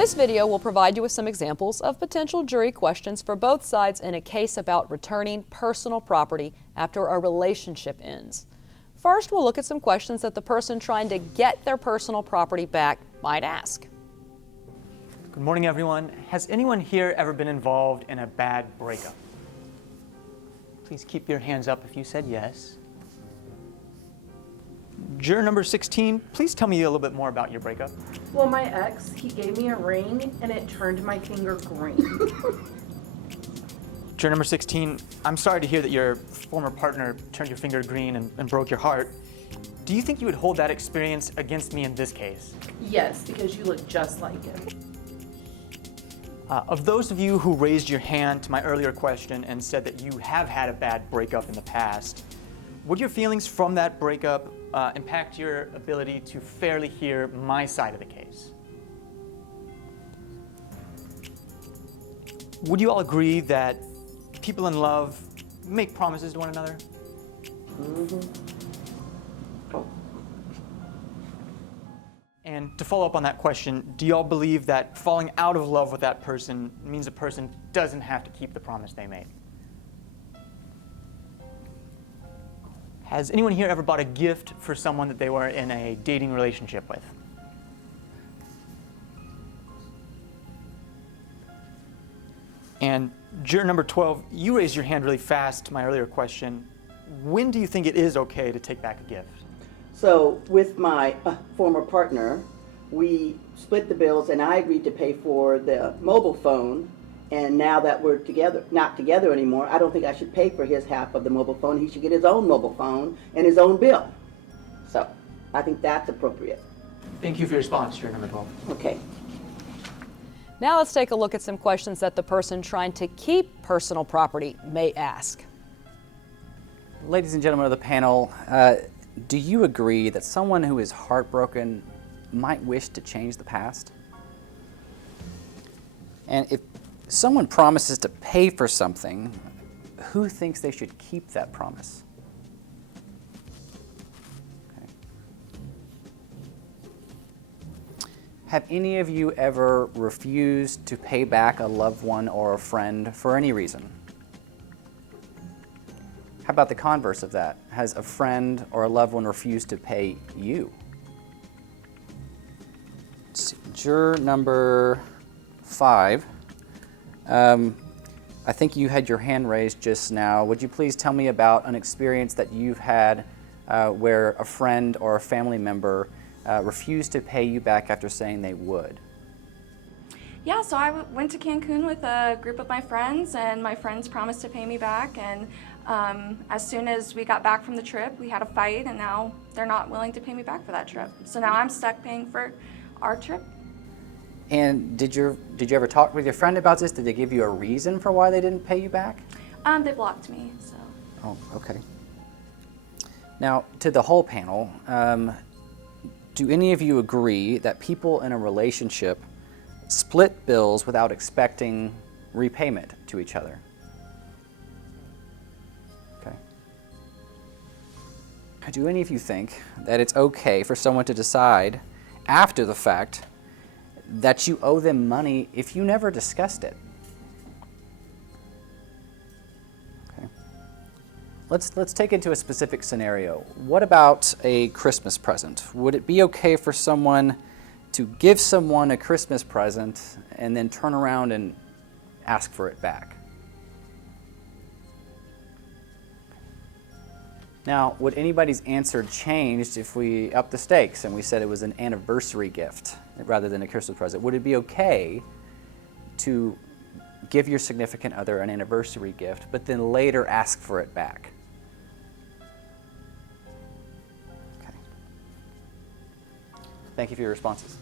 This video will provide you with some examples of potential jury questions for both sides in a case about returning personal property after a relationship ends. First, we'll look at some questions that the person trying to get their personal property back might ask. Good morning, everyone. Has anyone here ever been involved in a bad breakup? Please keep your hands up if you said yes. Juror number 16, please tell me a little bit more about your breakup. Well, my ex, he gave me a ring and it turned my finger green. Juror number 16, I'm sorry to hear that your former partner turned your finger green and broke your heart. Do you think you would hold that experience against me in this case? Yes, because you look just like him. Of those of you who raised your hand to my earlier question and said that you have had a bad breakup in the past, would your feelings from that breakup impact your ability to fairly hear my side of the case? Would you all agree that people in love make promises to one another? And to follow up on that question, do y'all believe that falling out of love with that person means a person doesn't have to keep the promise they made? Has anyone here ever bought a gift for someone that they were in a dating relationship with? And juror number 12, you raised your hand really fast to my earlier question. When do you think it is okay to take back a gift? So with my former partner, we split the bills and I agreed to pay for the mobile phone. And now that we're together, not together anymore, I don't think I should pay for his half of the mobile phone. He should get his own mobile phone and his own bill. So I think that's appropriate. Thank you for your response, juror number 12. Okay. Now let's take a look at some questions that the person trying to keep personal property may ask. Ladies and gentlemen of the panel, do you agree that someone who is heartbroken might wish to change the past? And if someone promises to pay for something, who thinks they should keep that promise? Okay. Have any of you ever refused to pay back a loved one or a friend for any reason? How about the converse of that? Has a friend or a loved one refused to pay you? Juror number 5. I think you had your hand raised just now. Would you please tell me about an experience that you've had where a friend or a family member refused to pay you back after saying they would? Yeah, so I went to Cancun with a group of my friends, and my friends promised to pay me back, and as soon as we got back from the trip, we had a fight, and now they're not willing to pay me back for that trip. So now I'm stuck paying for our trip. And did you ever talk with your friend about this? Did they give you a reason for why they didn't pay you back? They blocked me, so. Oh, okay. Now, to the whole panel, do any of you agree that people in a relationship split bills without expecting repayment to each other? Okay. Do any of you think that it's okay for someone to decide after the fact that you owe them money if you never discussed it? Okay. Let's take it to a specific scenario. What about a Christmas present? Would it be okay for someone to give someone a Christmas present and then turn around and ask for it back? Now, would anybody's answer changed if we upped the stakes and we said it was an anniversary gift rather than a Christmas present? Would it be okay to give your significant other an anniversary gift, but then later ask for it back? Okay. Thank you for your responses.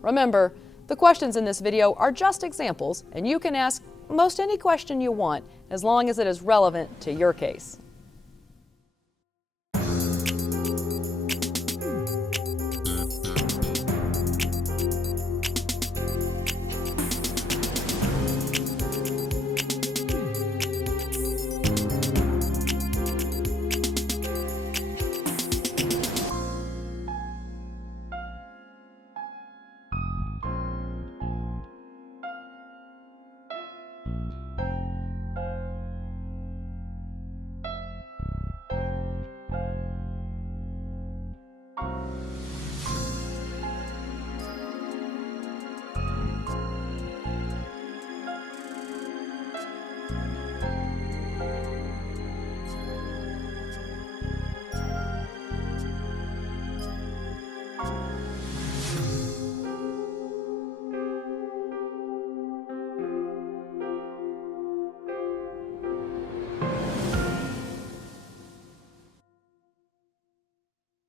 Remember, the questions in this video are just examples, and you can ask most any question you want as long as it is relevant to your case.